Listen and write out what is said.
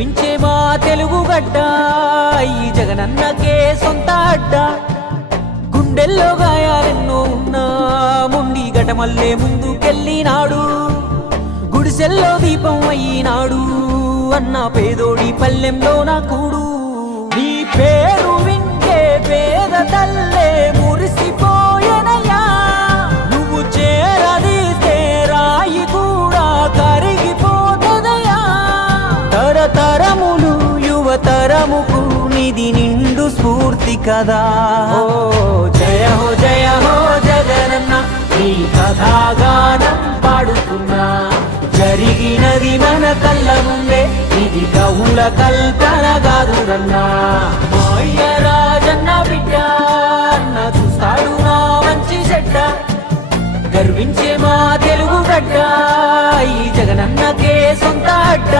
గర్వించే మా తెలుగు గడ్డ ఈ జగనన్నకే సొంత అడ్డ గుండెల్లో గాయాలెన్నో ఉన్నా ముండి గటమల్లే ముందుకెళ్ళినాడు గుడిసెల్లో దీపం అయినాడు అన్న పేదోడి పల్లెంలో నా కూడు నీ పేరు వింటే పేద తల్లే మురిసిపోయెనయ్యా నువ్వు చేరదీస్తే రాయి కూడా కరిగిపోతదయ్యా తరతరములు యువతరముకు నిధి నిండు స్ఫూర్తి కదా ఓ జయ హో జగనన్న నీ కథాగానం పాడుతున్నా జరిగినది మన కళ్ళ ముందే ఇది కవుల కల్పన కాదురన్నా మాయ రాజన్న బిడ్డ అన్న చూస్తాడు నా మంచి చెడ్డ గర్వించే మా తెలుగు గడ్డ ఈ జగనన్నకే సొంత అడ్డ